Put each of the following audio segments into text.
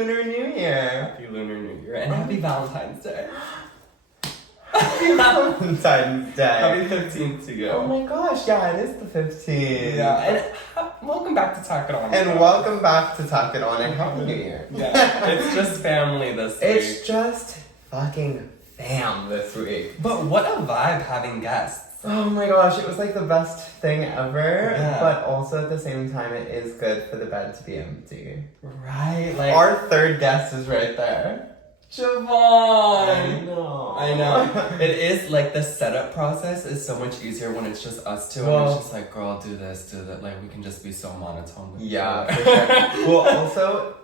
Lunar New Year. Happy Lunar New Year. And happy Valentine's Day. Happy Valentine's Day. Happy 15th to you. Oh my gosh, yeah, it is the 15th. Yeah, and welcome back to Tack It On. And welcome back to Tack It On and Happy New Year. Yeah, it's just family this week. It's just fucking fam this week. But what a vibe having guests. Oh my gosh, it was like the best thing ever. Yeah. But also at the same time, it is good for the bed to be empty. Right? Like Our third guest is right there. javaughn! know. I know. It is like the setup process is so much easier when it's just us two. Well, and it's just like, girl, do this, do that. Like, we can just be so monotone. Yeah, for sure. Well, also,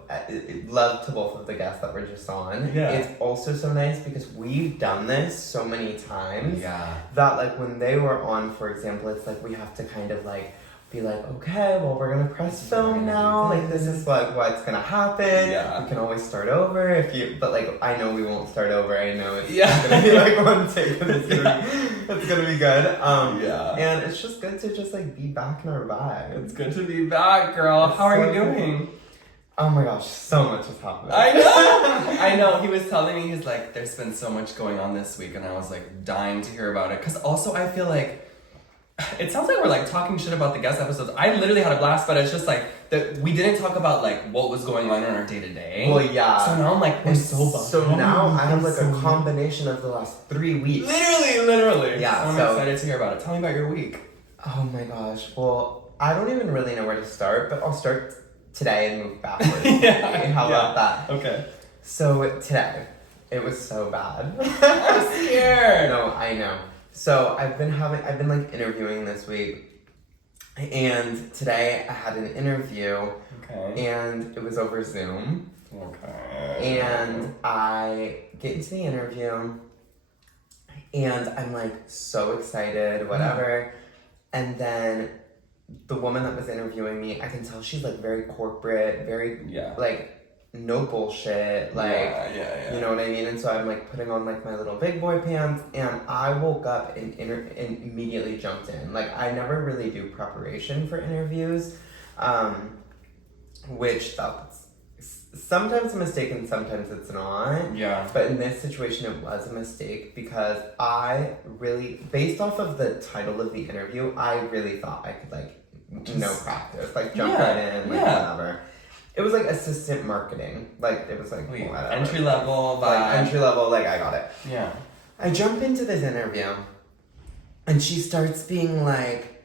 love to both of the guests that were just on. Yeah. It's also so nice because we've done this so many times. Yeah. That, like, when they were on, for example, it's like we have to kind of, like, be like, okay, well, we're gonna press film now. Like, this is what's gonna happen. Yeah. We can always start over if you, but like, I know we won't start over. I know it's Yeah. gonna be like one take, and it's gonna be good. Yeah. And it's just good to just like be back in our vibe. It's good to be back, girl. It's How are so you doing? Oh my gosh, so much is happening. I know! I know. He was telling me, he's like, there's been so much going on this week, and I was like dying to hear about it. Because also, I feel like it sounds like we're like talking shit about the guest episodes. I literally had a blast, but it's just like that we didn't talk about like what was going on in our day to day. Well, yeah. So now I'm like, we're so bummed. So now I have like a combination of the last 3 weeks. Literally. Yeah, So I'm so- excited to hear about it. Tell me about your week. Oh my gosh. Well, I don't even really know where to start, but I'll start today and move backwards. Yeah, How about that? Okay. So today, it was so bad. I'm scared. No, I know. So I've been like interviewing this week, and today I had an interview, Okay. and it was over Zoom. Okay. And I get into the interview, and I'm like so excited, whatever. And then the woman that was interviewing me, I can tell she's like very corporate, very Yeah. like no bullshit, like yeah. you know what I mean. And so I'm like putting on like my little big boy pants, and I woke up and immediately jumped in. Like I never really do preparation for interviews, which that's sometimes a mistake and sometimes it's not. Yeah. But in this situation, it was a mistake because I really, based off of the title of the interview, I really thought I could like no practice, like jump right in, like whatever. It was like assistant marketing, like it was like whatever. Entry level, Like entry level, like I got it. Yeah. I jump into this interview, and she starts being like,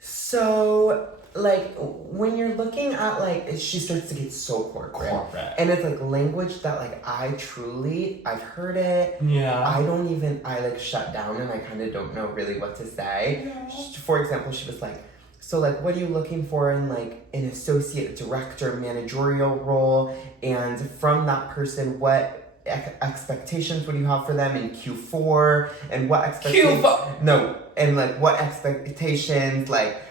so, like, when you're looking at, like, she starts to get so corporate. And it's, like, language that, like, I've heard it. Yeah. I, like, shut down, and I kind of don't know really what to say. Yeah. For example, she was like, so, like, what are you looking for in, like, an associate director managerial role? And from that person, what expectations would you have for them in Q4? And what expectations... Q4? No, and, like, what expectations, like,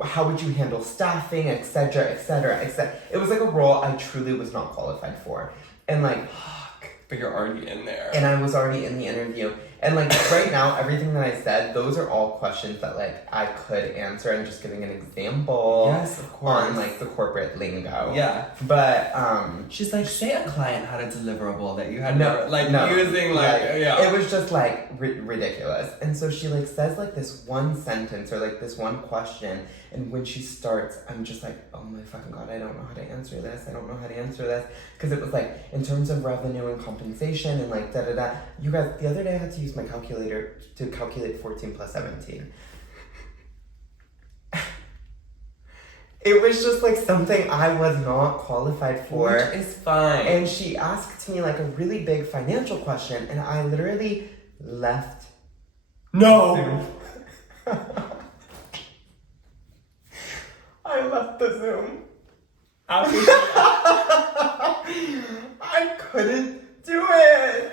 how would you handle staffing, etc., etc., etc. It was, like, a role I truly was not qualified for. And, like... But you're already in there. And I was already in the interview. And, like, right now, everything that I said, those are all questions that, like, I could answer. I'm just giving an example. Yes, of course. On, like, the corporate lingo. Yeah. But, she's like, say a client had a deliverable that you had no, never, like, no, using, like, yeah. It was just, like, ridiculous. And so she, like, says, like, this one sentence or, like, this one question. And when she starts, I'm just like, oh my fucking God, I don't know how to answer this. Because it was like, in terms of revenue and compensation and like da-da-da. You guys, the other day I had to use my calculator to calculate 14 plus 17. It was just like something I was not qualified for. Which is fine. And she asked me like a really big financial question, and I literally left. No! I left the Zoom. I couldn't do it.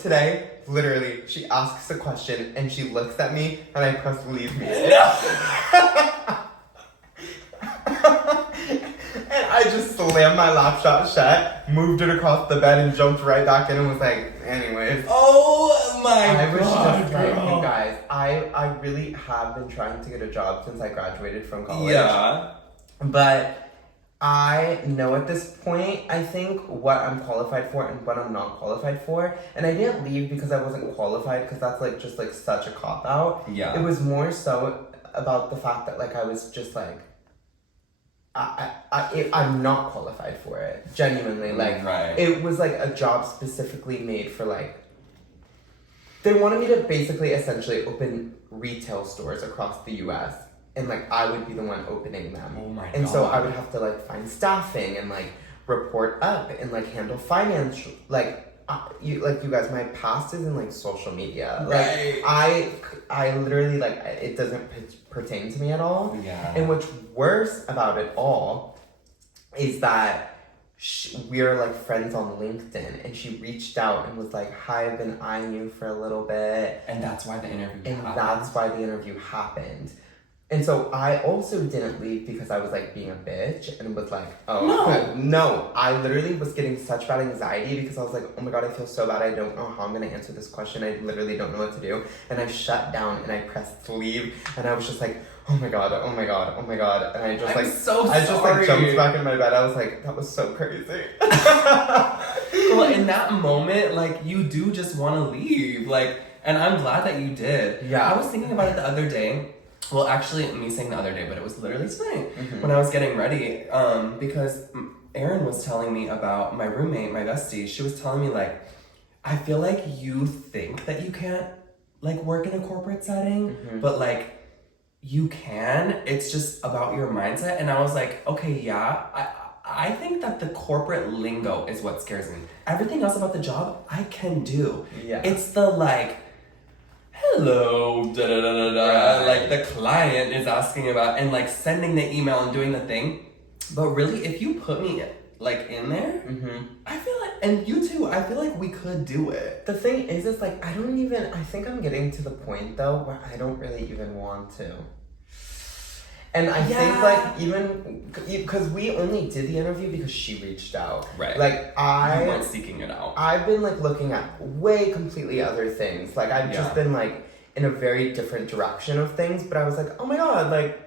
Today, literally, she asks a question and she looks at me and I press leave meeting. No! And I just slammed my laptop shut, moved it across the bed and jumped right back in and was like, anyways. Oh my God, I was just like, girl. you guys, I really have been trying to get a job since I graduated from college. Yeah. But I know at this point, I think, what I'm qualified for and what I'm not qualified for. And I didn't leave because I wasn't qualified, because that's, like, just, like, such a cop-out. Yeah. It was more so about the fact that, like, I was just, like, I'm not qualified for it. Genuinely. Like, right. It was, like, a job specifically made for, like, they wanted me to basically essentially open retail stores across the U.S. And, like, I would be the one opening them. Oh my And God. so I would have to, like, find staffing and, like, report up and, like, handle finance. Like, you guys, my past is in, like, social media. Right. Like, I literally, like, it doesn't pertain to me at all. Yeah. And what's worse about it all is that we're, like, friends on LinkedIn, and she reached out and was like, hi, I've been eyeing you for a little bit. And that's why the interview And happened. that's why the interview happened. And so I also didn't leave because I was, like, being a bitch and was like, oh, no. I literally was getting such bad anxiety because I was like, oh my God, I feel so bad. I don't know how I'm going to answer this question. I literally don't know what to do. And I shut down and I pressed leave, and I was just like, oh my God, oh my God, oh my God. And I just, I'm like, so I just, sorry. like, jumped back in my bed. I was like, that was so crazy. Well, in that moment, like, you do just want to leave. Like, and I'm glad that you did. Yeah. I was thinking about it the other day. Well, actually, me saying the other day, but it was literally tonight when I was getting ready. Because Erin was telling me about my roommate, my bestie. She was telling me, like, I feel like you think that you can't, like, work in a corporate setting, but, like, you can. It's just about your mindset. And I was like, okay, yeah, I think that the corporate lingo is what scares me. Everything else about the job, I can do. Yeah. It's the, like, hello, da-da-da-da-da, like, the client is asking about, and, like, sending the email and doing the thing. But really, if you put me, like, in there, I feel like, and you too, I feel like we could do it. The thing is, like, I think I'm getting to the point, though, where I don't really even want to. And I think, like, even, because we only did the interview because she reached out. Right. Like, You weren't seeking it out. I've been, like, looking at way completely other things. Like, I've just been, like, in a very different direction of things. But I was like, oh my God, like,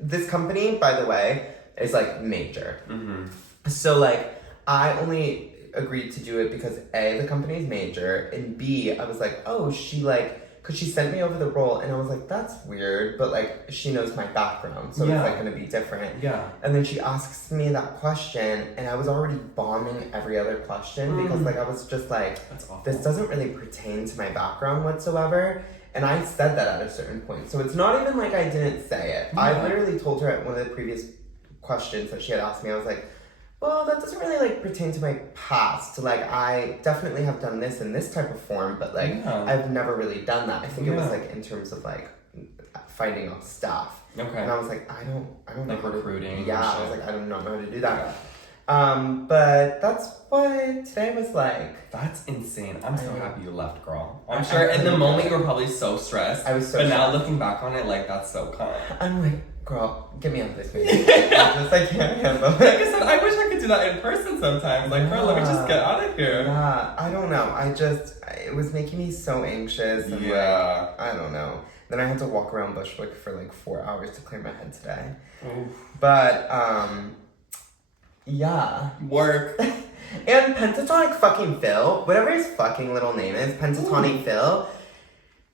this company, by the way, is, like, major. So, like, I only agreed to do it because A, the company is major, and B, I was like, oh, she, like, because she sent me over the role, and I was like, that's weird, but, like, she knows my background, so it's, like, going to be different. Yeah. And then she asks me that question, and I was already bombing every other question because, like, I was just like, That's awful. this doesn't really pertain to my background whatsoever. And I said that at a certain point. So it's not even like I didn't say it. Yeah. I literally told her at one of the previous questions that she had asked me, I was like, well, that doesn't really, like, pertain to my past. Like, I definitely have done this in this type of form, but, like, I've never really done that. I think it was, like, in terms of, like, finding out stuff. Okay. And I was like, I don't know Like how to, recruiting. yeah, I shit. was like, I do not know how to do that. But that's what today was like. That's insane. I'm so happy you left, girl. I'm I sure in the couldn't moment do it. you were probably so stressed. I was so But now stressed. looking back on it, like, that's so kind. I'm like, girl, get me out of this baby. I can't handle Like it. I said, I wish I could do that in person sometimes. Like, girl, let me just get out of here. Yeah, I don't know. It was making me so anxious. And Yeah. like, I don't know. Then I had to walk around Bushwick for like 4 hours to clear my head today. Oof. But, yeah. Work. And Pentatonic fucking Phil, whatever his fucking little name is, Pentatonic Phil,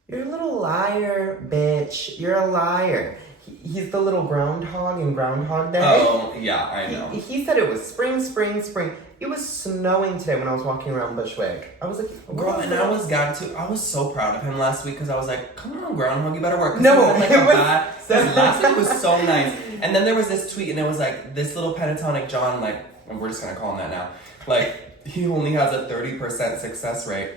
you're a little liar, bitch. You're a liar. He's the little groundhog in Groundhog Day. Oh, yeah, I know. He said it was spring, spring, spring. It was snowing today when I was walking around Bushwick. I was like, Girl, and I was gagged too. I was so proud of him last week because I was like, come on, Groundhog, you better work. 'Cause No, it was, it was- last week was so nice. And then there was this tweet and it was like, this little pentatonic John, like, and we're just gonna call him that now. Like, he only has a 30% success rate.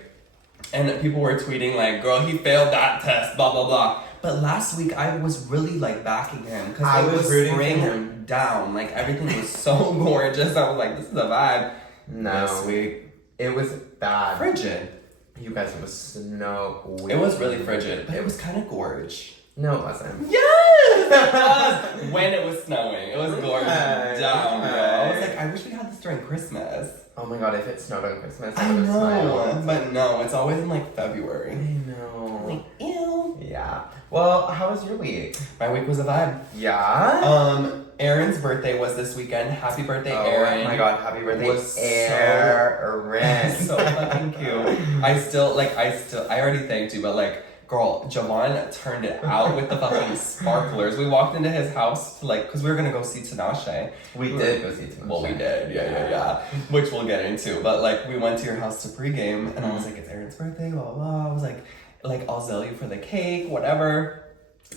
And people were tweeting like, girl, he failed that test, blah, blah, blah. But last week, I was really, like, backing him. I Because it was was rooting for spring him. down. Like, everything was so gorgeous. I was like, this is a vibe. No. This week, It was bad. frigid. You guys, it was snow. It was really frigid, but it was kind of gorge. No, it wasn't. Yes! It was! When it was snowing. It was gorgeous Okay, down, girl. I was okay. like, I wish we had this during Christmas. Oh my god, if it snowed on Christmas, I I would have know, smiled. but no, it's always in like February. I know. Like, ew. Yeah. Well, how was your week? My week was a vibe. Yeah? Aaron's birthday was this weekend. Happy birthday, Oh Aaron. my god, happy birthday, Was Aaron. So fucking cute. I already thanked you, but like, girl, Javaughn turned it out with the fucking sparklers. We walked into his house to like, cause we were gonna go see Tinashe. We did go see Tinashe. Well, we did, yeah. Which we'll get into. But like, we went to your house to pregame, and I was like, it's Aaron's birthday, blah, blah, blah. I was like, I'll sell you for the cake, whatever.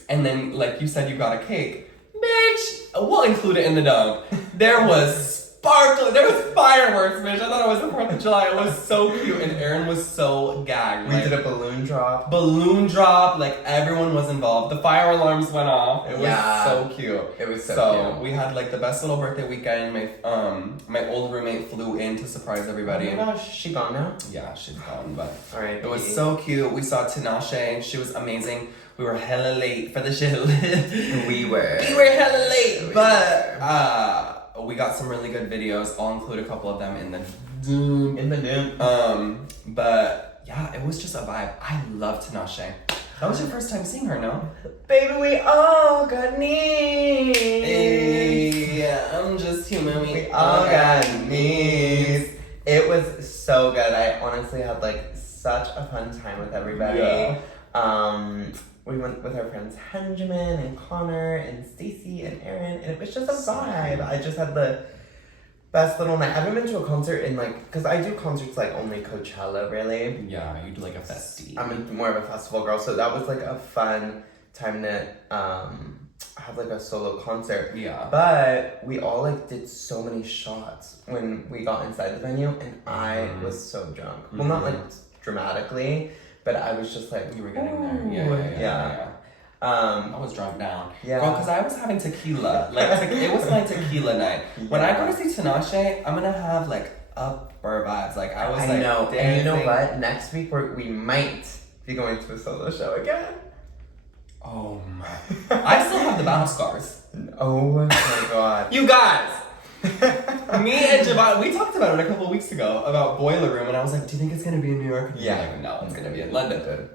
And then, like, you said you got a cake. Bitch, we'll include it in the dunk. There was sparkling, there was fireworks, bitch. I thought it was the 4th of July. It was so cute, and Aaron was so gagged. We like, did a balloon drop. Like, everyone was involved. The fire alarms went off. It was so cute. It was so cute. We had, like, the best little birthday weekend. My old roommate flew in to surprise everybody. Oh my gosh, she gone now? Yeah, she's gone, but Alright. it was so cute. We saw Tinashe. She was amazing. We were hella late for the show. We were hella late, but we got some really good videos. I'll include a couple of them in the doom. But yeah, it was just a vibe. I love Tinashe. That was your first time seeing her, no? Baby, we all got needs. Hey, I'm just human. We all got needs. It was so good. I honestly had like such a fun time with everybody. Yeah. We went with our friends Benjamin and Connor and Stacy and Aaron, and it was just a vibe. I just had the best little night. I haven't been to a concert in like, because I do concerts like only Coachella, really. Yeah, you do like a festy. I'm more of a festival girl, so that was like a fun time to have like a solo concert. Yeah. But we all like did so many shots when we got inside the venue, and I was so drunk. Well, not like dramatically, but I was just like, you were getting there. Yeah. I was drunk down. Yeah. Well, because I was having tequila. Like, it was my tequila night. When I go to see Tinashe, I'm gonna have like upper vibes. Like, I was like, know. dancing. And you know what? Next week we might be going to a solo show again. Oh my. I still have the battle scars. Oh my god. You guys! Me and Javaughn, we talked about it a couple weeks ago about Boiler Room, and I was like, do you think it's gonna be in New York? Yeah. Like, no, it's gonna be in London.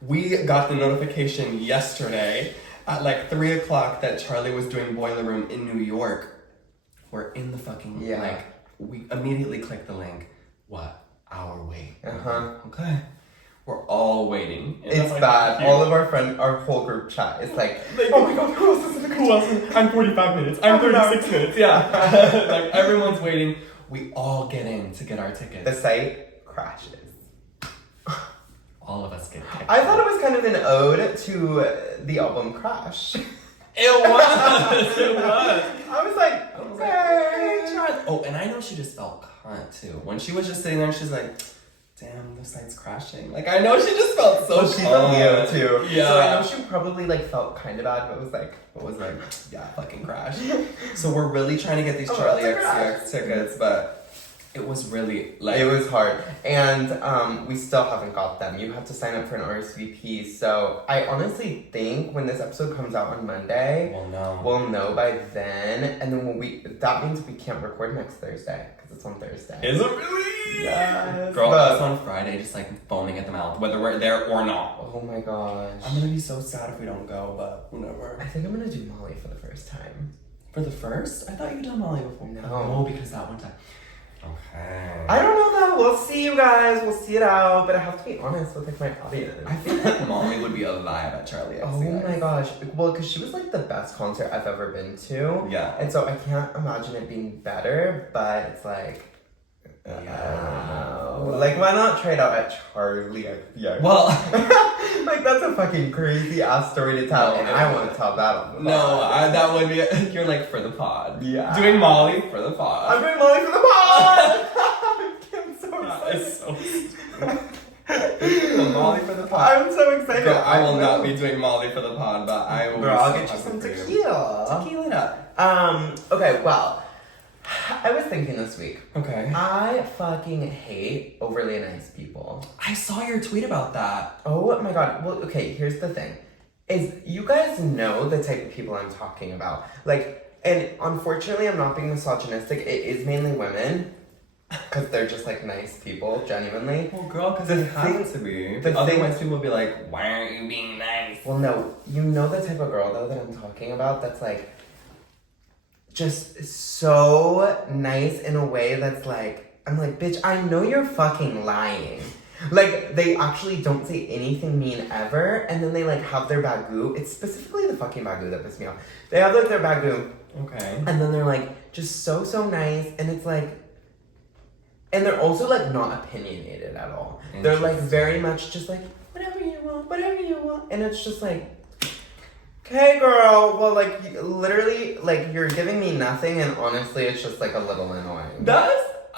We got the notification yesterday at like 3 o'clock that Charlie was doing Boiler Room in New York. We're in the fucking, like, we immediately clicked the link. What? Hour wait. Okay. We're all waiting. And it's like, bad. All of our whole group chat is like, oh my god, who else is in the group chat? I'm 45 minutes. I'm 36 minutes. Yeah. Like, everyone's waiting. We all get in to get our tickets. The site crashes. All of us get tickets. I thought it was kind of an ode to the album Crash. It was. I was like, okay. Oh, and I know she just felt cunt too. When she was just sitting there, she's like, damn, the site's crashing. Like, I know she just felt so she's a Leo too. Yeah. So I know she probably like felt kind of bad, but was like, yeah, fucking crash. So we're really trying to get these Charlie XCX tickets, but it was really like, it was hard, and we still haven't got them. You have to sign up for an RSVP. So I honestly think when this episode comes out on Monday, we'll know by then, and then that means we can't record next Thursday because it's on Thursday. Is it really? Yes. Girl, us on Friday just like foaming at the mouth, whether we're there or not. Oh my gosh. I'm gonna be so sad if we don't go, but whatever. I think I'm gonna do Molly for the first time. For the first? I thought you'd done Molly before. No, because that one time. Okay. I don't know though. We'll see, you guys. We'll see it out. But I have to be honest with like my audience. I feel like Molly would be a vibe at Charlie XCX. Oh my gosh. Well, because she was like the best concert I've ever been to. Yeah. And so I can't imagine it being better, but it's like, like, why not try it out at Charlie XCX? Well, like, that's a fucking crazy ass story to tell, and I want to tell that on the pod. that would be, you're like, for the pod. Yeah. Doing Molly for the pod. I'm doing Molly for the pod! I'm so excited. It's so Molly for the pod. I'm so excited. Girl, I will not be doing Molly for the pod, but I will. Girl, I'll get you some tequila. Tequila it up. Okay, well, I was thinking this week. Okay. I fucking hate overly nice people. I saw your tweet about that. Oh my god. Well, okay, here's the thing. Is you guys know the type of people I'm talking about. Like, and unfortunately I'm not being misogynistic. It is mainly women. Because they're just like nice people, genuinely. Well, girl, because they have to be. Otherwise people will be like, why aren't you being nice? Well, no. You know the type of girl, though, that I'm talking about that's like, just so nice in a way that's like, I'm like, bitch, I know you're fucking lying. Like, they actually don't say anything mean ever, and then they, like, have their bagoo. It's specifically the fucking bagoo that pissed me off. They have, like, their bagoo. Okay. And then they're, like, just so nice, and it's, like... And they're also, like, not opinionated at all. They're, like, very much just, like, whatever you want. And it's just, like... Okay, girl. Well, like, literally, like, you're giving me nothing, and honestly, it's just, like, a little annoying.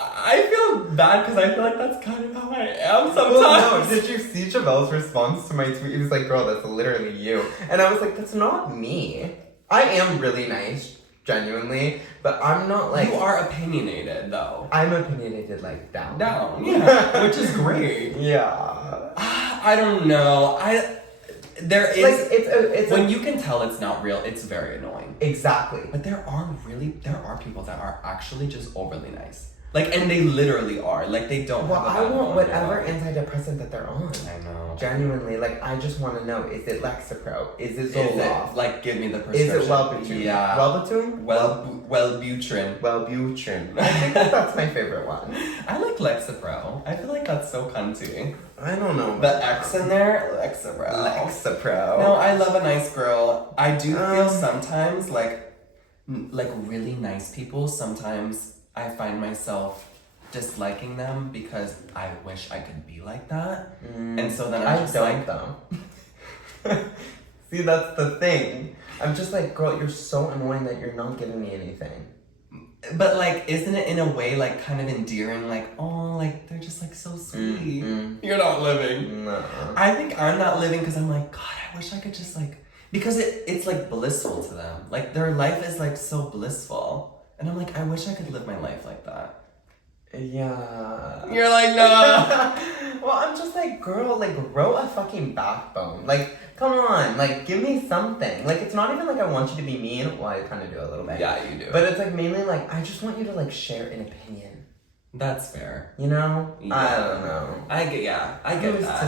I feel bad because I feel like that's kind of how I am sometimes. Well, no, did you see Javaugh's response to my tweet? He was like, girl, that's literally you. And I was like, that's not me. I am really nice, genuinely, but I'm not like... You are opinionated, though. I'm opinionated, like, down. Down, yeah. Which is great. Yeah. I don't know. There is... Like, it's when you can tell it's not real, it's very annoying. Exactly. But there are people that are actually just overly nice. Like, and they literally are. Like, they don't Well, have I want whatever antidepressant that they're on. I know. Genuinely, like, I just want to know, is it Lexapro? Is it Zoloft? Like, give me the prescription. Is it Wellbutrin? Yeah. Wellbutrin? Wellbutrin. Wellbutrin. I think that's my favorite one. I like Lexapro. I feel like that's so cunty. I don't know. The X in there? Lexapro. Lexapro. No, I love a nice girl. I do feel sometimes, like really nice people, sometimes... I find myself disliking them because I wish I could be like that. And so then I'm just like... though. See, that's the thing. I'm just like, girl, you're so annoying that you're not giving me anything. But, like, isn't it in a way, like, kind of endearing? Like, oh, like, they're just, like, so sweet. You're not living. No. I think I'm not living because I'm like, God, I wish I could just, like... Because it's, like, blissful to them. Like, their life is, like, so blissful. And I'm like, I wish I could live my life like that. Yeah. You're like, no. Well, I'm just like, girl, like, grow a fucking backbone. Like, come on, like, give me something. Like, it's not even like I want you to be mean. Well, I kind of do a little bit. Yeah, you do. But it's like mainly like, I just want you to like share an opinion. That's fair. You know? Yeah. I don't know. I get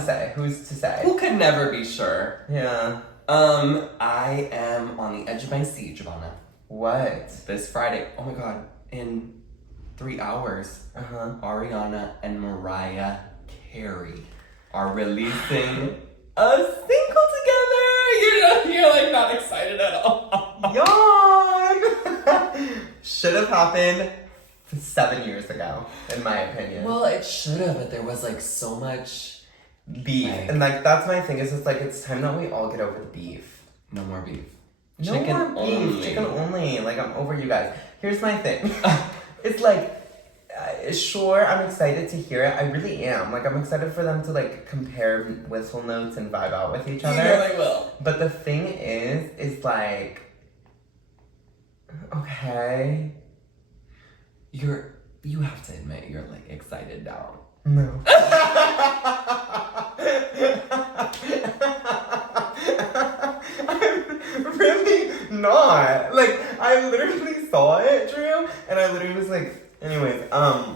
that. Who's to say? Who could never be sure? Yeah. I am on the edge of my seat, Giovanna. What? This Friday. Oh my God. In 3 hours, Ariana and Mariah Carey are releasing a single together. You're like not excited at all. Yawn! Should have happened 7 years ago, in my opinion. Well, it should have, but there was like so much beef. And like, that's my thing, is it's like, it's time that we all get over the beef. No more beef. No more beef. Chicken only. Like, I'm over you guys. Here's my thing. It's like, sure, I'm excited to hear it. I really am. Like, I'm excited for them to, like, compare whistle notes and vibe out with each other. You know they will. But the thing is like, okay. You have to admit, you're, like, excited down. No. I'm really not. Like, I literally saw it, Drew, and I literally was like, anyways,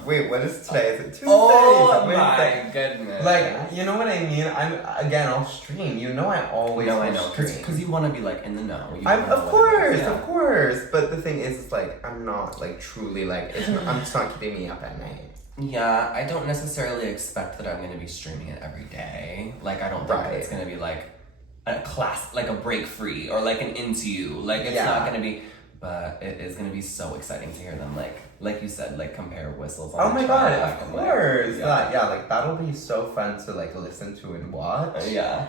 wait, what is today? Is it Tuesday? Oh my goodness. Like, you know what I mean? I'll stream. You know I always I know. stream. Because you want to be, like, in the know. Of course. But the thing is, it's like, I'm not, like, truly, like, it's not keeping me up at night. Yeah, I don't necessarily expect that I'm going to be streaming it every day. Like, I don't think that it's going to be, like, a class, like, a break free, or, like, an into you. Like, it's not going to be... But it is going to be so exciting to hear them, like you said, like, compare whistles on Oh my God, of course. Like, like, that'll be so fun to, like, listen to and watch. Yeah.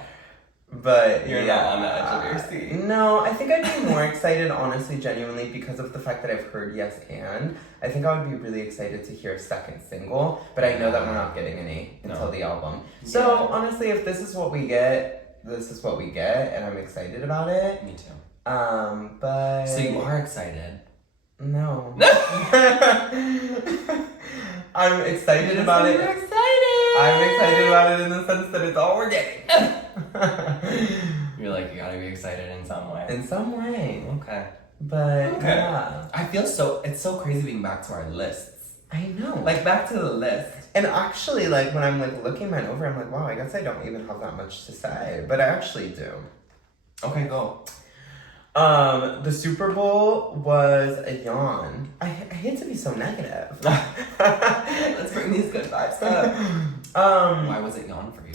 But you're not on the edge of your seat. No, I think I'd be more excited, honestly, genuinely, because of the fact that I've heard Yes and. I think I would be really excited to hear a second single, but I know that we're not getting any until the album. So, honestly, if this is what we get, this is what we get, and I'm excited about it. Me too. But... So you are excited? No. I'm excited about it. You're excited! I'm excited about it in the sense that it's all we're getting. You're like, you gotta be excited in some way. In some way. Okay. But, yeah. I feel it's so crazy being back to our lists. I know. Like, back to the list. And actually, like, when I'm, like, looking mine over, I'm like, wow, I guess I don't even have that much to say. But I actually do. Okay, go. The Super Bowl was a yawn. I hate to be so negative. Let's bring these good vibes up. Why was it yawn for you?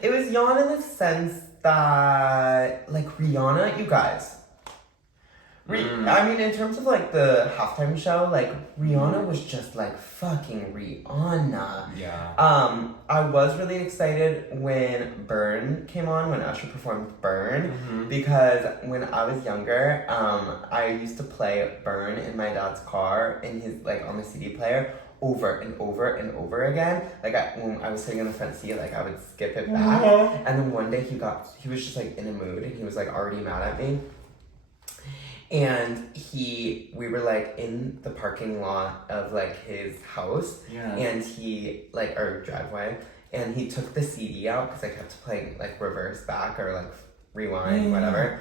It was yawn in the sense that, like, Rihanna, you guys. I mean, in terms of, like, the halftime show, like, Rihanna was just, like, fucking Rihanna. Yeah. I was really excited when Burn came on, when Usher performed Burn, because when I was younger, I used to play Burn in my dad's car, in his, like, on the CD player, over and over and over again. Like, when I was sitting in the front seat, like, I would skip it back, and then one day he was just, like, in a mood, and he was, like, already mad at me. And we were, like, in the parking lot of, like, his house. Yeah. And he, like, our driveway. And he took the CD out, because I kept playing, like, reverse back or, like, rewind, whatever.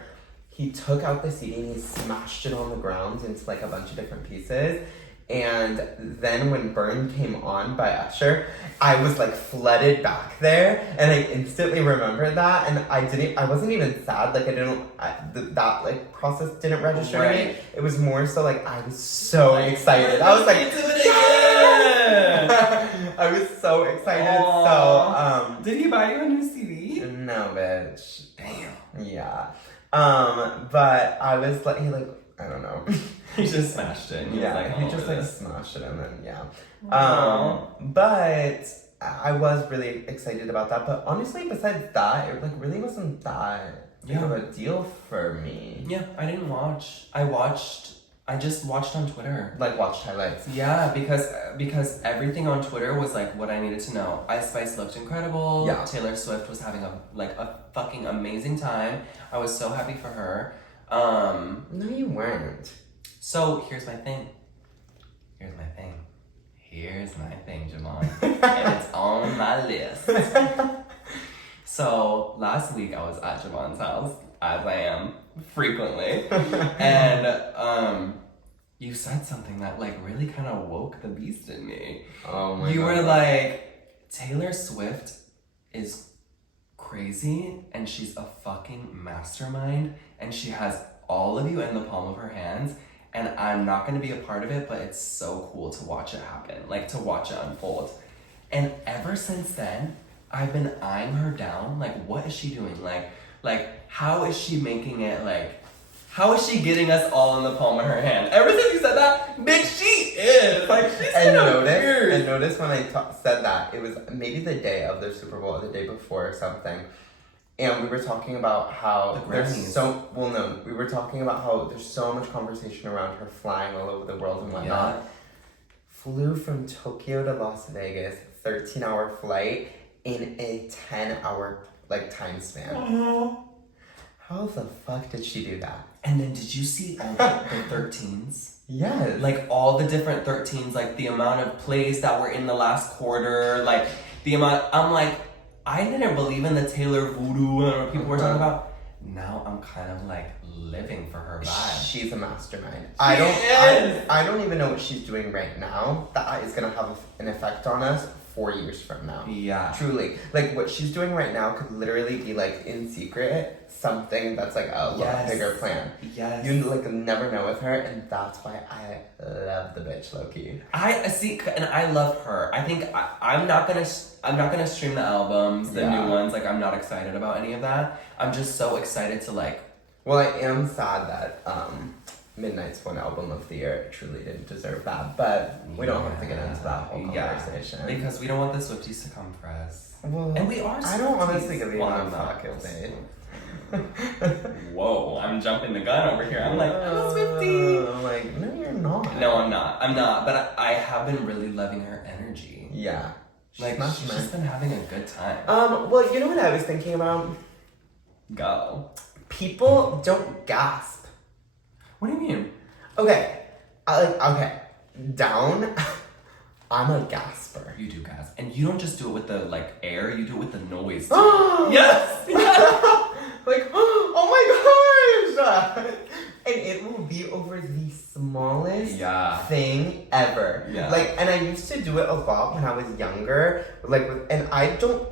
He took out the CD and he smashed it on the ground into, like, a bunch of different pieces. And then when Burn came on by Usher, I was, like, flooded back there, and I instantly remembered that, and I wasn't even sad, like, that, like, process didn't register me. It was more so, like, I was so excited. I was like, yes! I was so excited. Aww. So, did he buy you a new CD? No, bitch. Damn. Yeah. But I was like, I don't know. He just smashed it. He just like smashed it, and then yeah. Aww. But I was really excited about that. But honestly, besides that, it like really wasn't that big of a deal for me. Yeah, I didn't watch. I just watched on Twitter. Like watched highlights. Yeah, because everything on Twitter was like what I needed to know. Ice Spice looked incredible. Yeah. Taylor Swift was having a fucking amazing time. I was so happy for her. No, you weren't. So here's my thing, Javaughn. And it's on my list. So last week I was at Javon's house, as I am frequently, and you said something that like really kind of woke the beast in me. Oh my God. You were like, Taylor Swift is crazy and she's a fucking mastermind and she has all of you in the palm of her hands, and I'm not going to be a part of it, but it's so cool to watch it happen, like to watch it unfold. And ever since then, I've been eyeing her down. Like, what is she doing? Like, how is she making it, like, how is she getting us all in the palm of her hand? Ever since you said that, bitch, she is. Like, she's and notice when I said that, it was maybe the day of the Super Bowl, or the day before or something. And we were talking about how we were talking about how there's so much conversation around her flying all over the world and whatnot. Yeah. Flew from Tokyo to Las Vegas, 13-hour flight in a 10-hour time span. How the fuck did she do that? And then did you see all the 13s? Yes. Like all the different 13s, like the amount of plays that were in the last quarter, like the amount, I'm like, I didn't believe in the Taylor voodoo and what people were talking about. Now I'm kind of like living for her vibe. She's a mastermind. I don't even know what she's doing right now that is gonna have an effect on us 4 years from now. Yeah. Truly. Like what she's doing right now could literally be like in secret something that's like a lot bigger plan. Yes. You like never know with her, and that's why I love the bitch low-key. I see, and I love her. I think I'm not gonna stream the albums, the new ones. Like I'm not excited about any of that. I'm just so excited to like. Well, I am sad that Midnight's one album of the year truly didn't deserve that, but we don't have to get into that whole conversation. Because we don't want the Swifties to come for us. Well, and we are Swifties. I don't honestly give you a fuck if they... Whoa, I'm jumping the gun over here. I'm like, I'm a Swiftie. I'm like, no, you're not. No, I'm not. But I have been really loving her energy. Yeah. She's just been having a good time. Well, you know what I was thinking about? Go. People don't gasp. What do you mean? Okay. Down, I'm a gasper. You do gasp. And you don't just do it with the air, you do it with the noise. Yes! Like, oh my gosh! And it will be over the smallest Yeah. thing ever. Yeah. Like, and I used to do it a lot when I was younger. Like, and I don't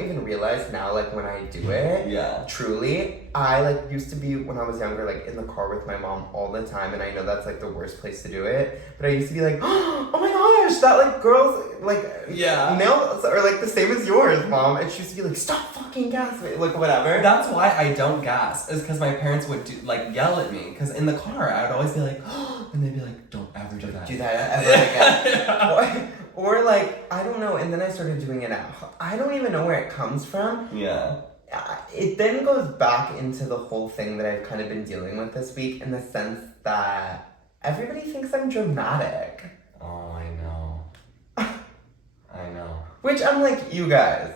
even realize now, like, when I do it. Yeah. Truly, I, like, used to be, when I was younger, like, in the car with my mom all the time. And I know that's, like, the worst place to do it. But I used to be like, oh my gosh, that, like, girl's, like, nails are, like, the same as yours, Mom. And she used to be like, stop fucking gassing, like, whatever. That's why I don't gas, is because my parents would yell at me. Because in the car, I would always be like, oh, and they'd be like, don't ever do that. Do that ever again. Or, like, I don't know, and then I started doing it at home. I don't even know where it comes from. Yeah. It then goes back into the whole thing that I've kind of been dealing with this week, in the sense that everybody thinks I'm dramatic. Oh, I know. I know. Which I'm like, you guys.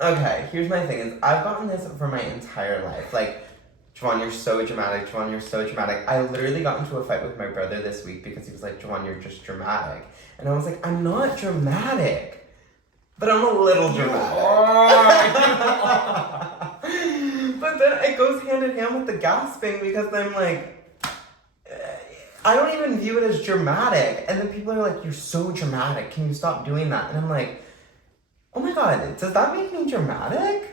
Okay, here's my thing, is I've gotten this for my entire life. Like, Javaughn, you're so dramatic. Javaughn, you're so dramatic. I literally got into a fight with my brother this week because he was like, Javaughn, you're just dramatic. And I was like, I'm not dramatic. But I'm a little dramatic. But then it goes hand in hand with the gasping, because I'm like, I don't even view it as dramatic. And then people are like, you're so dramatic. Can you stop doing that? And I'm like, oh my God, does that make me dramatic?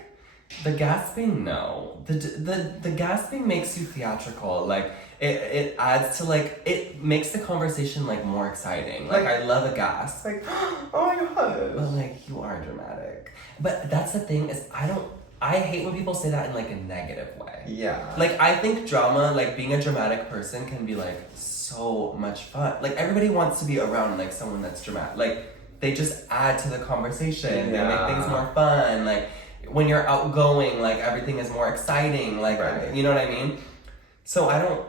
The gasping, no. The gasping makes you theatrical. Like, it adds to, like, it makes the conversation, like, more exciting. Like I love a gasp. Like, oh my God. But, like, you are dramatic. But that's the thing, is I hate when people say that in, like, a negative way. Yeah. Like, I think drama, like, being a dramatic person can be, like, so much fun. Like, everybody wants to be around, like, someone that's dramatic. Like, they just add to the conversation. Yeah. They make things more fun. Like, when you're outgoing, like, everything is more exciting. Like, right. You know what I mean? So I don't,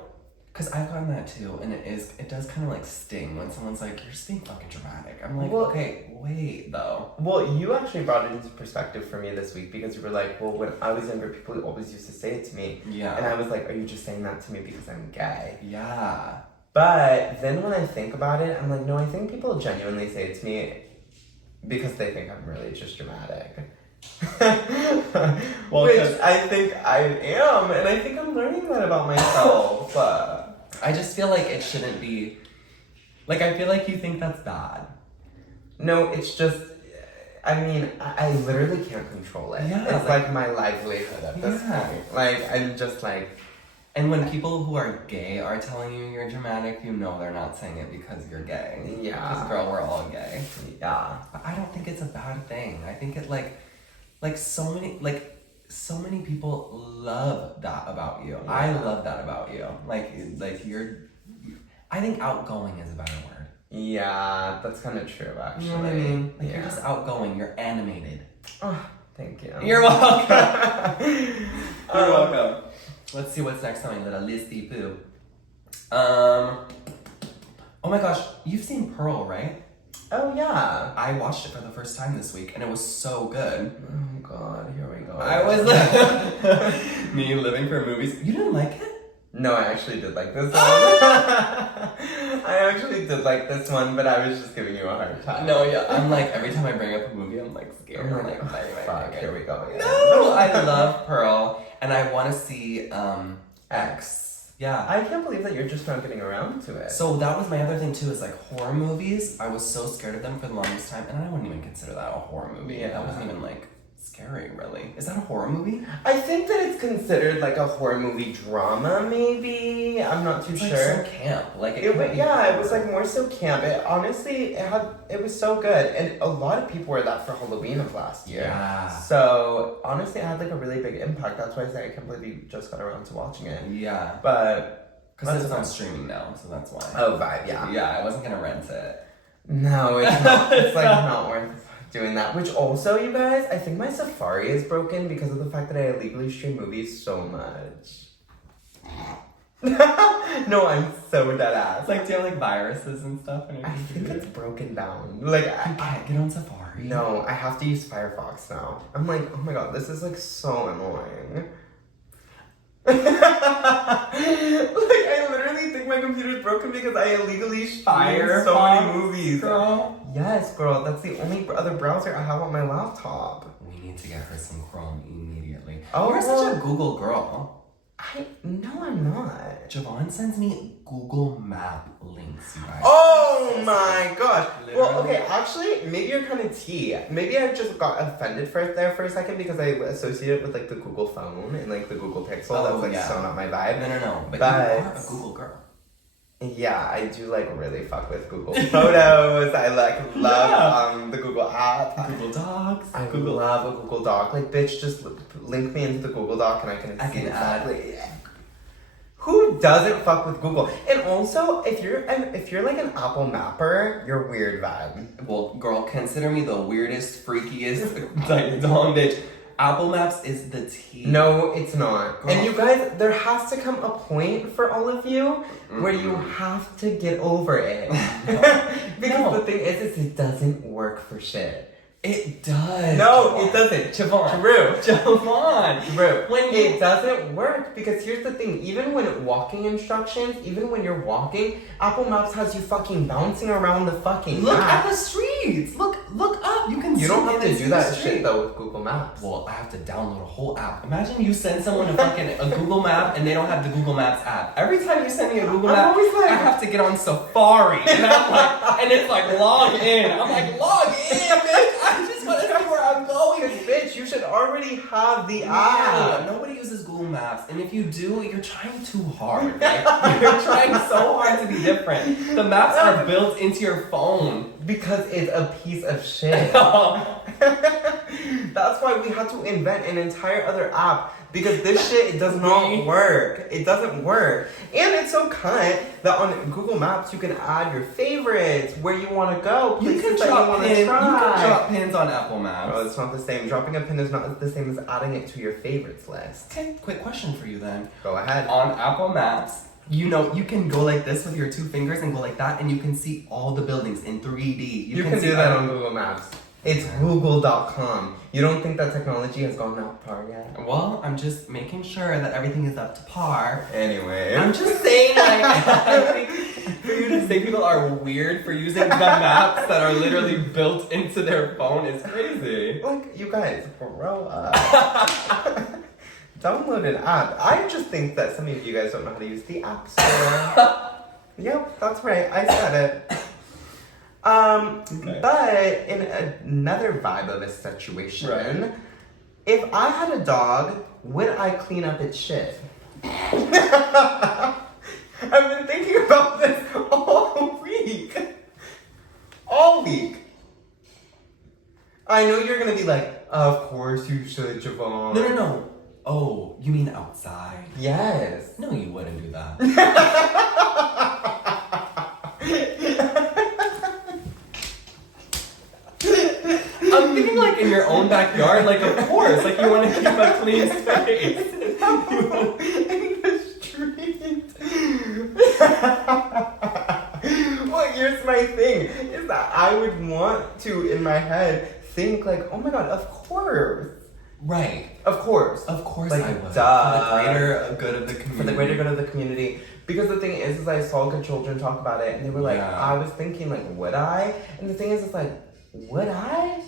because I've gotten that too, and it does kind of, like, sting when someone's like, you're just being fucking dramatic. I'm like, well, okay, wait, though. Well, you actually brought it into perspective for me this week, because you were like, well, when I was younger, people always used to say it to me. Yeah. And I was like, are you just saying that to me because I'm gay? Yeah. But then when I think about it, I'm like, no, I think people genuinely say it to me because they think I'm really just dramatic. Well, which I think I am, and I think I'm learning that about myself. I just feel like it shouldn't be, like, I feel like you think that's bad. No, it's just, I mean, I literally can't control it. Yeah, it's like my livelihood at this point. Like, I'm just like... And when people who are gay are telling you you're dramatic, you know they're not saying it because you're gay. Yeah. Because, girl, we're all gay. Yeah. But I don't think it's a bad thing. I think it, like so many people love that about you. Yeah. I love that about you. Like I think outgoing is a better word. Yeah, that's kind of true, actually. You know what I mean? Like, you're just outgoing. You're animated. Oh, thank you. You're welcome. You're welcome. Let's see what's next on my little listy poo. Oh my gosh, you've seen Pearl, right? Oh yeah. I watched it for the first time this week, and it was so good. Oh God, here we go. I was like, me living for movies. You didn't like it? No, I actually did like this one. I actually did like this one, but I was just giving you a hard time. No, yeah. I'm like, every time I bring up a movie, I'm like scared. I'm like, fuck, here we go again. No, I love Pearl, and I want to see X. Yeah. I can't believe that you're just not getting around to it. So that was my other thing too, is like horror movies. I was so scared of them for the longest time, and I wouldn't even consider that a horror movie. Yeah. That wasn't even like scary, really. Is that a horror movie? I think that it's considered like a horror movie drama, maybe. I'm not too sure. Like so camp. Like it was like more so camp. It honestly, it was so good, and a lot of people were that for Halloween of last year. Yeah. So honestly, it had like a really big impact. That's why I say I can't believe you just got around to watching it. Yeah. But because it's on streaming now, so that's why. Oh, vibe, yeah. Yeah, I wasn't gonna rent it. No, it's not. It's like not worth doing that. Which also, you guys, I think my Safari is broken because of the fact that I illegally stream movies so much. No, I'm so dead ass. Like, do you have like viruses and stuff? I think it's broken down. Like, I can't get on Safari. No, I have to use Firefox now. I'm like, oh my God, this is like so annoying. Like, I literally think my computer's broken because I illegally stream so many movies. Girl. Yes, girl. That's the only other browser I have on my laptop. We need to get her some Chrome immediately. Oh, you're such a Google girl. No, I'm not. Javaughn sends me Google Map links, you guys. Oh my gosh. Literally. Well, okay, actually, maybe you're kind of tea. Maybe I just got offended for a second because I associate it with like the Google phone and like the Google Pixel. Oh, That's like yeah. so not my vibe. No. But you are a Google girl. Yeah, I do like really fuck with Google Photos. I like love the Google app. Google Docs. I love a Google Doc. Like, bitch, just link me into the Google Doc and I can see exactly. Who doesn't fuck with Google? And also, if you're like an Apple mapper, you're weird vibe. Well, girl, consider me the weirdest, freakiest, like, dumb bitch. Apple Maps is the tea. No, it's not. Girl. And you guys, there has to come a point for all of you where you have to get over it. Because the thing is it doesn't work for shit. It does. No, Javaughn. it doesn't. Javaughn. True. Javaughn. True. When It doesn't work because here's the thing. Even when walking instructions, even when you're walking, Apple Maps has you fucking bouncing around the fucking Look map. at the streets. Look up. You can. You don't have to do that street. shit though with Google Maps. Well, I have to download a whole app. Imagine you send someone a Google Map and they don't have the Google Maps app. Every time you send me a Google Map, I have to get on Safari and I'm like, and it's like log in. I'm like, log in, bitch. I just want to see where I'm going. Bitch, you should already have the Yeah, app. nobody uses Google Maps, and if you do, you're trying too hard. Like, you're trying so hard to be different. The maps are built into your phone. Because it's a piece of shit. That's why we had to invent an entire other app. Because this shit, it does not work. It doesn't work. And it's so cunt that on Google Maps you can add your favorites, where you want to go, places that you want to try. You can drop pins on Apple Maps. Oh, it's not the same. Dropping a pin is not the same as adding it to your favorites list. Okay, quick question for you then. Go ahead. On Apple Maps, you know, you can go like this with your two fingers and go like that, and you can see all the buildings in 3D. You can do that on Google Maps. It's google.com. You don't think that technology has gone that far yet? Well, I'm just making sure that everything is up to par. Anyway. I'm just saying, like, I think for you to say people are weird for using the maps that are literally built into their phone is crazy. Like, you guys, grow up. Download an app. I just think that some of you guys don't know how to use the App Store. Yep, that's right. I said it. Okay. But in another vibe of a situation, if I had a dog, would I clean up its shit? I've been thinking about this all week. All week. I know you're gonna be like, of course you should, Javaughn. No. Oh, you mean outside? Yes. No, you wouldn't do that. I'm thinking like in your own backyard, like of course, like you want to keep a clean space. In the street. Well, here's my thing, is that I would want to, in my head, think like, oh my god, of course. Right. Of course. Of course Like, I would. duh. For the greater good of the community. For the greater good of the community. Because the thing is I saw good children talk about it, and they were like, Yeah. I was thinking like, would I? And the thing is, it's like, would I?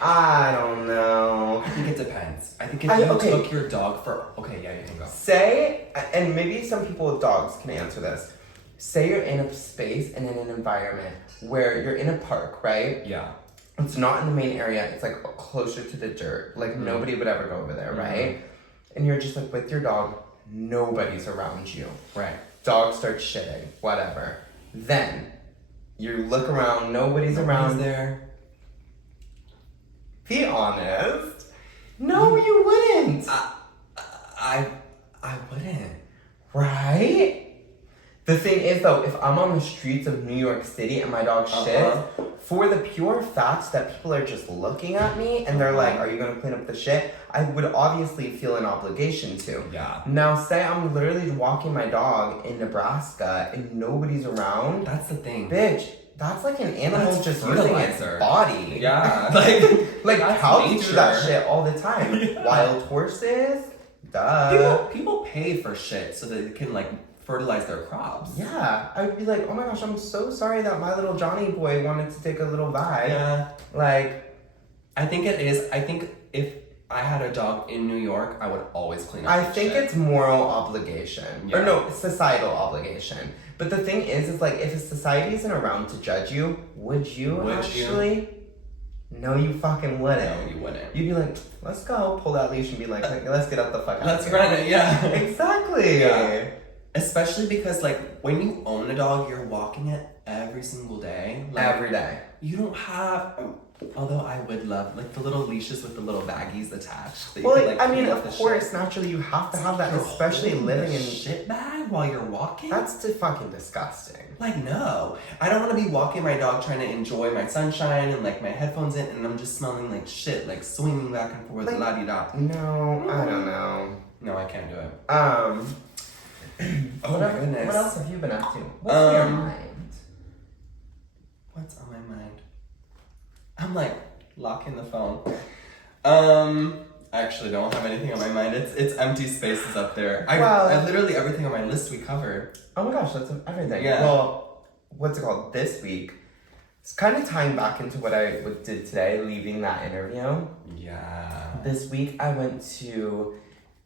I don't know. I think it depends. I think if you took your dog for... Okay, yeah, you can go. Say, and maybe some people with dogs can answer this. Say you're in a space and in an environment where you're in a park, right? Yeah. It's not in the main area. It's like closer to the dirt. Like nobody would ever go over there, right? And you're just like with your dog. Nobody's around you. Right. Dog starts shitting. Whatever. Then you look around. Nobody's around there. Be honest. No, you wouldn't. I wouldn't. Right? The thing is, though, if I'm on the streets of New York City and my dog shit, for the pure fact that people are just looking at me and they're like, are you going to clean up the shit? I would obviously feel an obligation to. Yeah. Now, say I'm literally walking my dog in Nebraska and nobody's around. That's the thing. Bitch, that's like an animal That's just using its fertilizer. body. Yeah. Like that's cows do nature. that shit all the time. Yeah. Wild horses, duh. People pay for shit so that they can like fertilize their crops. Yeah, I would be like, oh my gosh, I'm so sorry that my little Johnny boy wanted to take a little vibe. Yeah. Like, I think it is. I think if I had a dog in New York, I would always clean up. I think it's moral obligation. Yeah. Or no, societal obligation. But the thing is like, if a society isn't around to judge you, would you actually? No, you fucking wouldn't. No, you wouldn't. You'd be like, let's go, pull that leash and be like, let's get up the fuck out Let's of here. run it, yeah. Exactly. Yeah. Especially because, like, when you own a dog, you're walking it every single day. Like, Every day. You don't have... Although I would love, like, the little leashes with the little baggies attached. Well, could, like, I mean, clean of up the course, shit. naturally, you have to have that, You're especially holding living the in... shit bag while you're walking? That's just fucking disgusting. Like, no. I don't want to be walking my dog trying to enjoy my sunshine and, like, my headphones in, and I'm just smelling like shit, like, swinging back and forth, Like, la-di-da. No, I don't know. No, I can't do it. Oh my goodness. What else have you been up to? What's on your mind? What's on my mind? I'm like locking the phone. I actually don't have anything on my mind. It's empty spaces up there. I literally everything on my list we covered. Oh my gosh, that's everything. Yeah. Well, what's it called? This week, it's kind of tying back into what I did today, leaving that interview. Yeah. This week, I went to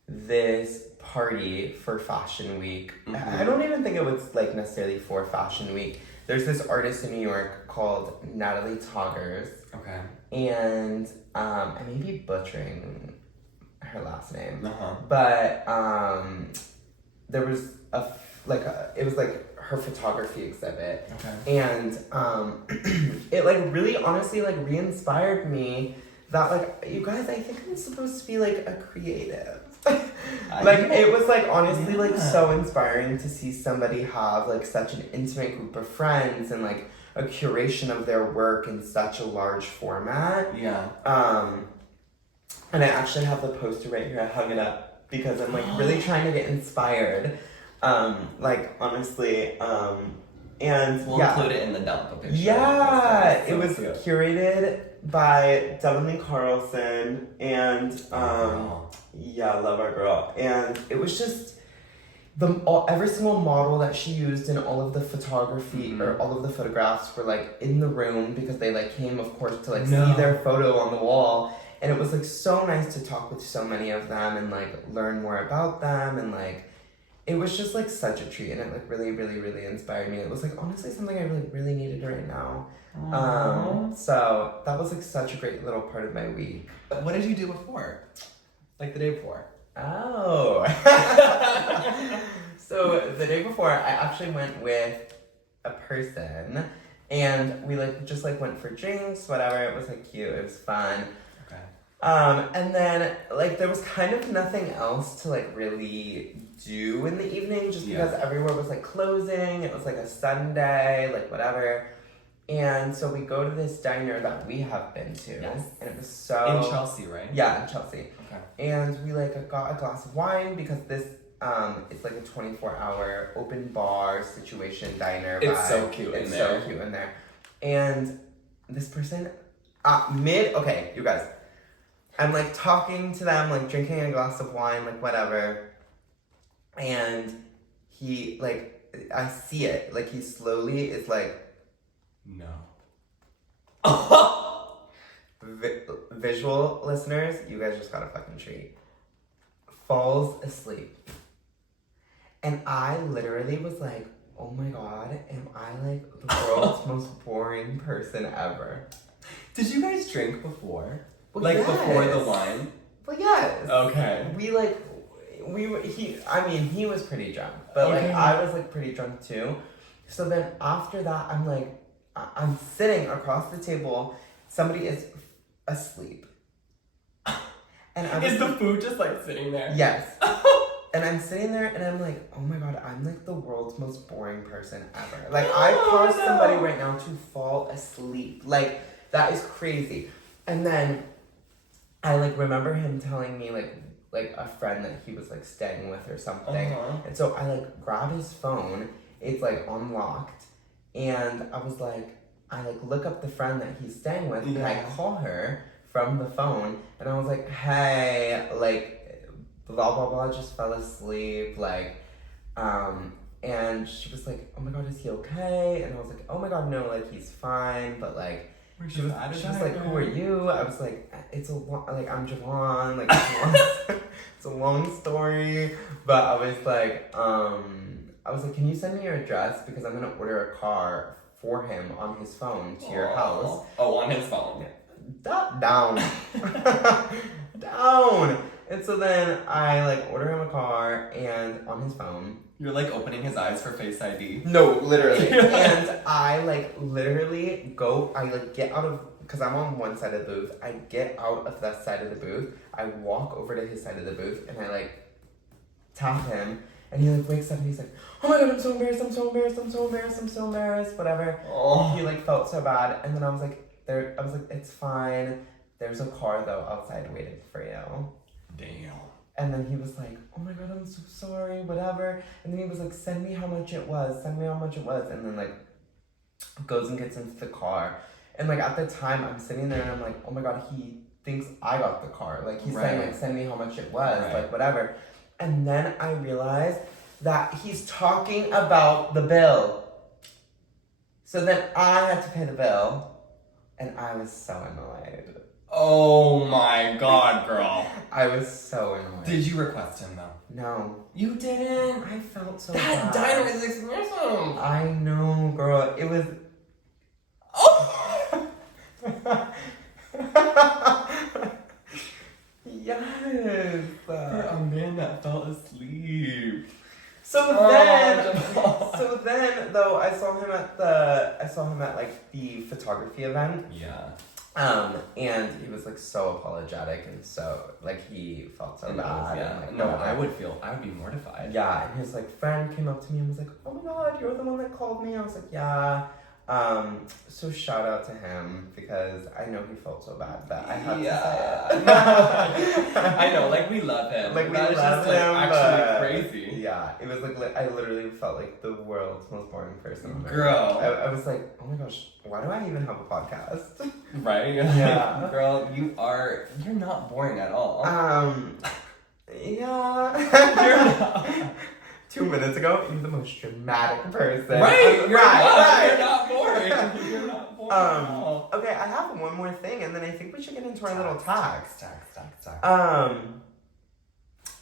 this party for Fashion Week. Mm-hmm. I don't even think it was like necessarily for Fashion Week. There's this artist in New York called Natalie Toggers. Okay. And I may be butchering her last name. Uh-huh. But there was it was like her photography exhibit. Okay. And it like really honestly like re-inspired me that like, you guys, I think I'm supposed to be like a creative. Like it was like honestly like so inspiring to see somebody have like such an intimate group of friends and like a curation of their work in such a large format. Yeah. And I actually have the poster right here. I hung it up because I'm like really trying to get inspired. Like honestly, and we'll include it in the dump. A picture. Yeah, So it was cute. curated by Delaney Carlson, and yeah, love our girl. And it was just every single model that she used in all of the photography or all of the photographs were like in the room because they like came, of course, to like see their photo on the wall. And it was like so nice to talk with so many of them and like learn more about them, and like it was just like such a treat, and it like really, really, really inspired me. It was like honestly something I really, really needed right now. So that was like such a great little part of my week. What did you do before? Like the day before? Oh. So the day before, I actually went with a person, and we like just like went for drinks, whatever. It was like cute. It was fun. Okay. And then like there was kind of nothing else to like really do in the evening, just because everywhere was like closing. It was like a Sunday, like whatever. And so we go to this diner that we have been to, and it was so in Chelsea, right? Yeah, in Chelsea. Okay. And we like got a glass of wine because this it's like a 24-hour open bar situation diner. It's so cute in there. It's so cute in there. And this person okay, you guys, I'm like talking to them, like drinking a glass of wine, like whatever. And he like, I see it, like he slowly is like, no. Visual listeners, you guys just got a fucking treat. Falls asleep. And I literally was like, oh my god, am I like the world's most boring person ever? Did you guys drink before? Well, like yes. before the wine? Well, yes. Okay. He was pretty drunk, but like I was like pretty drunk too. So then after that, I'm like, I'm sitting across the table, somebody is asleep. And is the food just like sitting there? Yes. And I'm sitting there and I'm like, oh my god, I'm like the world's most boring person ever. Like I caused somebody right now to fall asleep. Like that is crazy. And then I like remember him telling me like a friend that he was like staying with or something. And so I like grab his phone, it's like unlocked, and I was like, I like look up the friend that he's staying with and I call her from the phone and I was like, hey, like blah blah blah just fell asleep, like and she was like, oh my god, is he okay? And I was like, oh my god, no, like he's fine, but like She was like, who are you? I was like, I'm Javaughn. Like, it's a long story. But I was like, can you send me your address? Because I'm going to order a car for him on his phone to your house. Oh, on his phone. Down. Down. And so then I like order him a car and on his phone. You're like opening his eyes for Face ID. No, literally. And I like literally get out of, because I'm on one side of the booth. I get out of that side of the booth. I walk over to his side of the booth and I like tap him. And he like wakes up and he's like, oh my god, I'm so embarrassed, whatever. Oh. He like felt so bad. And then I was like, it's fine. There's a car though outside waiting for you. Damn. And then he was like, oh my god, I'm so sorry, whatever. And then he was like, send me how much it was. And then like goes and gets into the car. And like at the time I'm sitting there and I'm like, oh my god, he thinks I got the car. Like he's saying like, send me how much it was, like whatever. And then I realized that he's talking about the bill. So then I had to pay the bill. And I was so annoyed. Oh my god, girl. I was so annoyed. Did you request him though? No. You didn't? I felt so That bad. diner is expensive. I know, girl. It was... Oh! Yes. For a man that fell asleep. So then, though, I saw him at like the photography event. Yeah. And he was like so apologetic and so like he felt so bad. Yeah. And, like, No, whatever. I would be mortified. Yeah, and his like friend came up to me and was like, oh my god, you're the one that called me. I was like, yeah. So shout out to him because I know he felt so bad that I had to say it. I know, like we love him. Like we that love is just, him, like, but actually crazy. Yeah, it was like I literally felt like the world's most boring person on earth. Girl. I was like, oh my gosh, why do I even have a podcast? Right? Yeah. Girl, you're not boring at all. Yeah. You're not. 2 minutes ago, you're the most dramatic person. Right, you're right. You're not boring. You're not boring at all. Okay, I have one more thing, and then I think we should get into our little tacks. Tacks.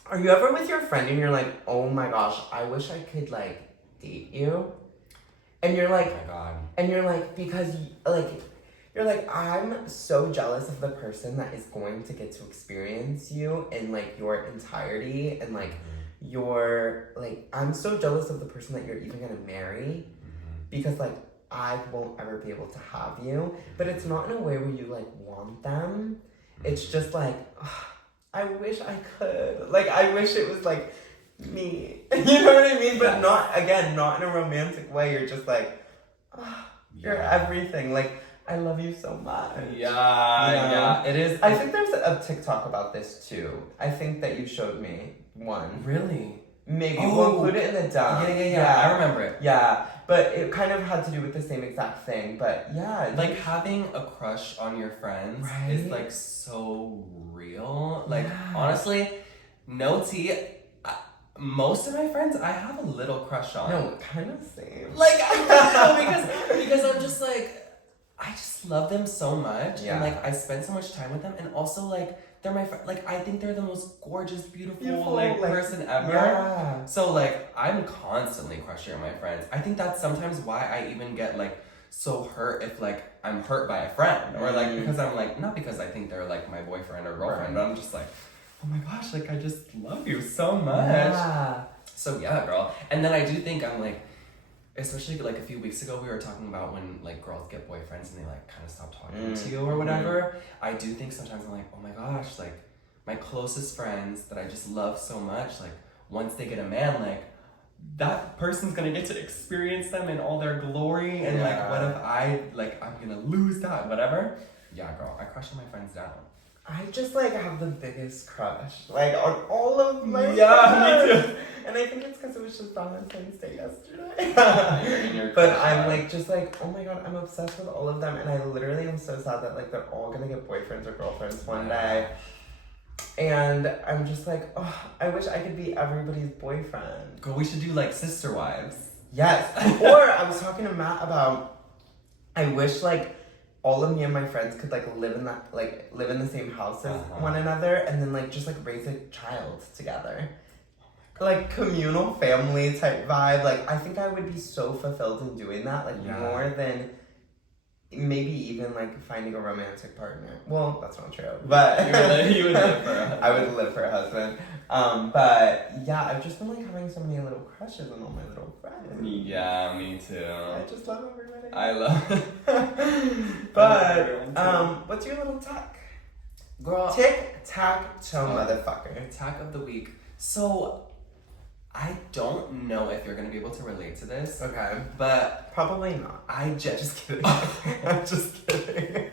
Are you ever with your friend and you're like, oh my gosh, I wish I could like date you? And you're like, oh my god. And you're like, because you're like, I'm so jealous of the person that is going to get to experience you in like your entirety and like you're like, I'm so jealous of the person that you're even gonna marry because like I won't ever be able to have you, but it's not in a way where you like want them. It's just like, I wish I could. Like, I wish it was like me. You know what I mean? But not in a romantic way. You're just like, you're everything. Like, I love you so much. Yeah, it is. I think there's a TikTok about this too. I think that you showed me one. Really? Maybe we'll include it in the dump. Yeah. I remember it. Yeah, but it kind of had to do with the same exact thing. But yeah, like having a crush on your friends is like so real. Like honestly, no tea. Most of my friends, I have a little crush on. No, kind of same. Like I know because I'm just like. I just love them so much, and like I spend so much time with them, and also like they're my friend. Like I think they're the most gorgeous, beautiful like person ever. Yeah. So like I'm constantly crushing on my friends. I think that's sometimes why I even get like so hurt if like I'm hurt by a friend, or like because I'm like not because I think they're like my boyfriend or girlfriend, but I'm just like, oh my gosh, like I just love you so much. Yeah. So yeah, girl. And then I do think I'm like. Especially like a few weeks ago, we were talking about when like girls get boyfriends and they like kind of stop talking to you or whatever. I do think sometimes I'm like, oh my gosh, like my closest friends that I just love so much, like once they get a man, like that person's gonna get to experience them in all their glory. And like, what if I'm gonna lose that, whatever? Yeah, girl, I crush on my friends down. I just like have the biggest crush, like on all of my friends. Me too. And I think it's because it was just Valentine's Day yesterday. You're but I'm like, just like, oh my god, I'm obsessed with all of them. And I literally am so sad that like they're all gonna get boyfriends or girlfriends one day. And I'm just like, oh, I wish I could be everybody's boyfriend. Girl, we should do like sister wives. Yes. Or I was talking to Matt about, I wish like all of me and my friends could like live in the same house as one another, and then like just like raise a child together. Like communal family type vibe. Like I think I would be so fulfilled in doing that. Like more than maybe even like finding a romantic partner. Well, that's not true. But you would live for a husband. I would live for a husband. But yeah, I've just been like having so many little crushes on all my little friends. Yeah, me too. I just love everybody. I love it. But what's your little tack? Girl, Tic tac toe motherfucker. Tack of the week. So I don't know if you're gonna be able to relate to this. Okay. But probably not. just kidding. I'm just kidding.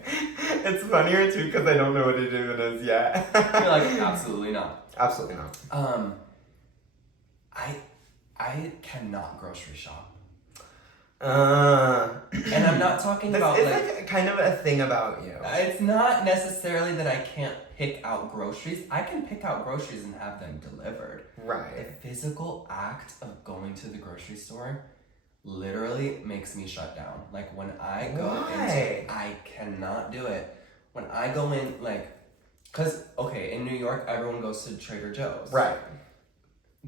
It's funnier too because I don't know what it even is yet. You're like, absolutely not. Absolutely not. I cannot grocery shop. And I'm not talking about it's like kind of a thing about you. It's not necessarily that I can't pick out groceries. I can pick out groceries and have them delivered. Right. The physical act of going to the grocery store literally makes me shut down. Like when I go I cannot do it. When I go in, like, cause okay, in New York, everyone goes to Trader Joe's. Right.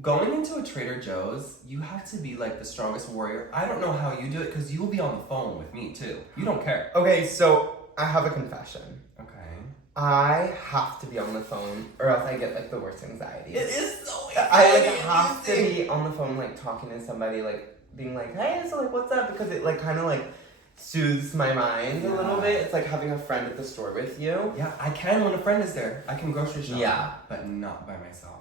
Going into a Trader Joe's, you have to be like the strongest warrior. I don't know how you do it because you will be on the phone with me too. You don't care. Okay, so I have a confession. Okay. I have to be on the phone or else I get like the worst anxiety. It is so I like have to be on the phone like talking to somebody, like being like, hey, so like what's up? Because it like kind of like soothes my mind a little bit. It's like having a friend at the store with you. Yeah, I can when a friend is there. I can grocery shop. Yeah. But not by myself.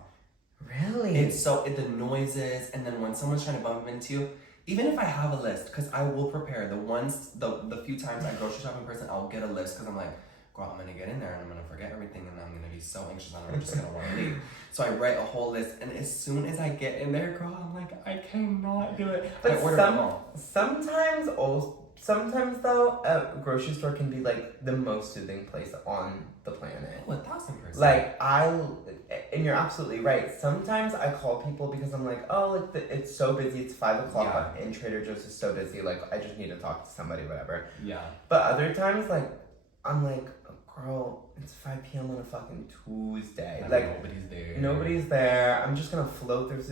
Really? It's so, the noises, and then when someone's trying to bump into you, even if I have a list, because I will prepare, the few times I grocery shop in person, I'll get a list, because I'm like, girl, I'm going to get in there, and I'm going to forget everything, and I'm going to be so anxious, and I'm just going to want to leave. So I write a whole list, and as soon as I get in there, girl, I'm like, I cannot do it. But sometimes though, a grocery store can be like the most soothing place on the planet. Oh, 1,000%. Like and you're absolutely right. Sometimes I call people because I'm like, oh, like it's so busy. It's 5 o'clock and Trader Joe's is so busy. Like I just need to talk to somebody, whatever. Yeah. But other times, like I'm like, girl, it's 5 p.m. on a fucking Tuesday. And like nobody's there. I'm just gonna float through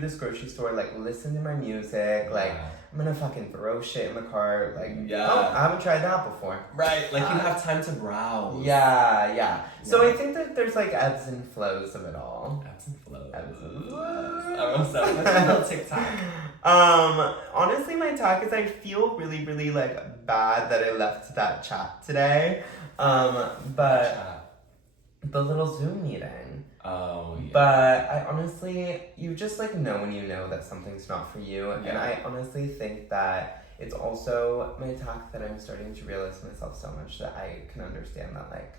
this grocery store, like listen to my music, like I'm gonna fucking throw shit in the cart, like oh, I haven't tried that before. Right, like you have time to browse. Yeah. So I think that there's like ebbs and flows of it all. Ebbs and flows. I almost said what's your little TikTok? Honestly, my talk is I feel really, really like bad that I left that chat today. But the little Zoom meeting. Oh, yeah. But I honestly, you just like know when you know that something's not for you. Yeah. And I honestly think that it's also my talk that I'm starting to realize myself so much that I can understand that like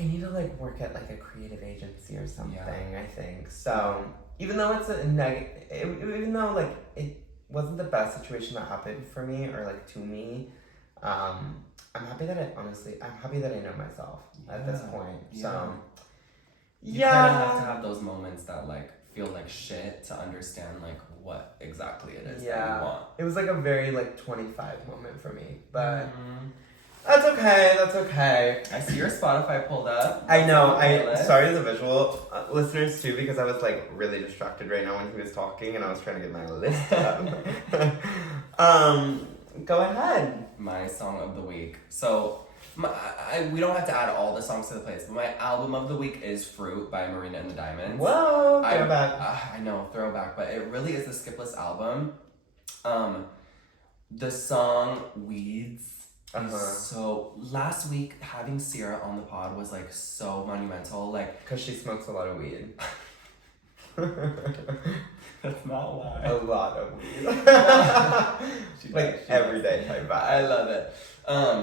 I need to like work at like a creative agency or something, I think. So even though it's even though like it wasn't the best situation that happened for me or like to me, I'm happy that I know myself at this point. So you kind of have to have those moments that like feel like shit to understand like what exactly it is that you want. It was like a very like 25 moment for me, but that's okay. I see your Spotify pulled up. I know. Sorry to the visual listeners too, because I was like really distracted right now when he was talking and I was trying to get my list up. Go ahead. My song of the week. So we don't have to add all the songs to the playlist, but my album of the week is Fruit by Marina and the Diamonds. Whoa, throwback. I know, throwback, but it really is the skipless album. The song Weeds. So last week having Sierra on the pod was like so monumental, like because she smokes a lot of weed. That's not why. A lot of weed. Like everyday type vibe. I love it.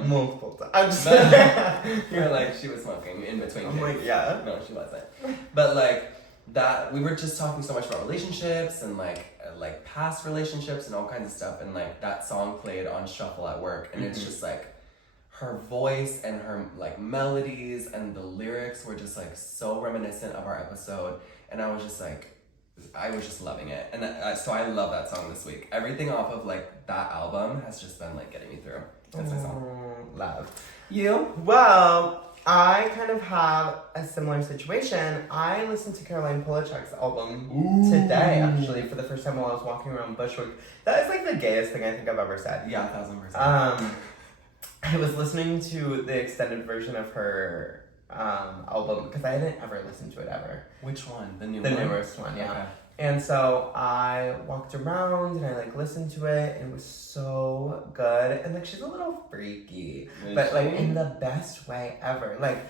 Multiple times. I'm just kidding. You're like, she was smoking in between. I'm like, yeah. No, she wasn't. But like that, we were just talking so much about relationships and like past relationships and all kinds of stuff. And like that song played on shuffle at work, and it's just like her voice and her like melodies and the lyrics were just like so reminiscent of our episode. And I was just like, I was just loving it. And so I love that song this week. Everything off of like that album has just been like getting me through. That's my song. Love. You? Well, I kind of have a similar situation. I listened to Caroline Polachek's album today, actually, for the first time while I was walking around Bushwick. That is like the gayest thing I think I've ever said. Yeah, 1000%. I was listening to the extended version of her album because I hadn't ever listened to it ever. Which one? The The newest one, yeah. Okay. And so I walked around and I like listened to it and it was so good. And like she's a little freaky, but like in the best way ever. Like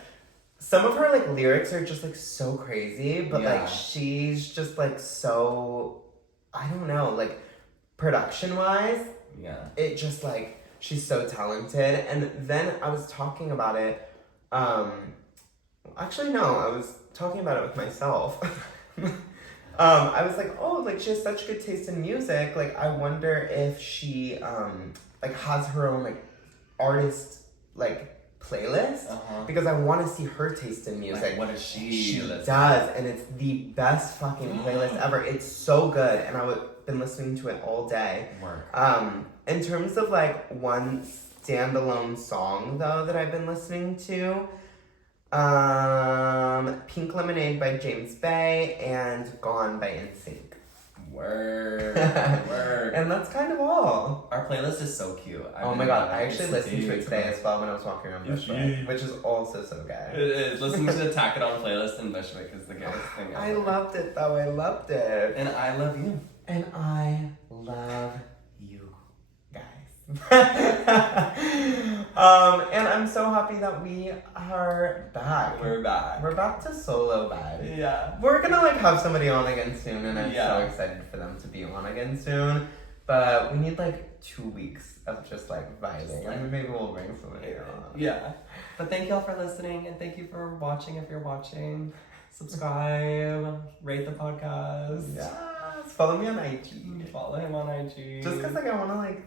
some of her like lyrics are just like so crazy, but like she's just like so, I don't know, like production wise, it just like she's so talented. And then I was talking about it. Actually, no, I was talking about it with myself. I was like, oh, like she has such good taste in music. Like, I wonder if she like has her own like artist like playlist because I want to see her taste in music. Like, what does she? She does, and it's the best fucking playlist ever. It's so good, and I've been listening to it all day. In terms of like one standalone song though that I've been listening to. Pink Lemonade by James Bay and Gone by NSYNC. Word. And that's kind of all. Our playlist is so cute. Oh my god, I actually listened to it today as well when I was walking around Bushwick, which is also so gay. It is. Listening to the Tack It On playlist in Bushwick is the gayest thing ever. I loved it though, I loved it. And I love you. And I love you guys. And I'm so happy that we are back. We're back. We're back to solo vibe. Yeah. We're gonna like have somebody on again soon, and I'm so excited for them to be on again soon. But we need like 2 weeks of just like vibing, and maybe we'll bring somebody on. Yeah. But thank y'all for listening, and thank you for watching if you're watching. Subscribe, rate the podcast. Yes. Follow me on IG. Follow him on IG. Just because like I want to like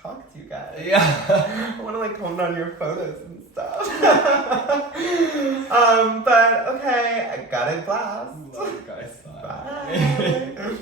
talk to you guys. Yeah. I want to like comment on your photos and stuff. But okay, I got a blast. Love you guys. Bye.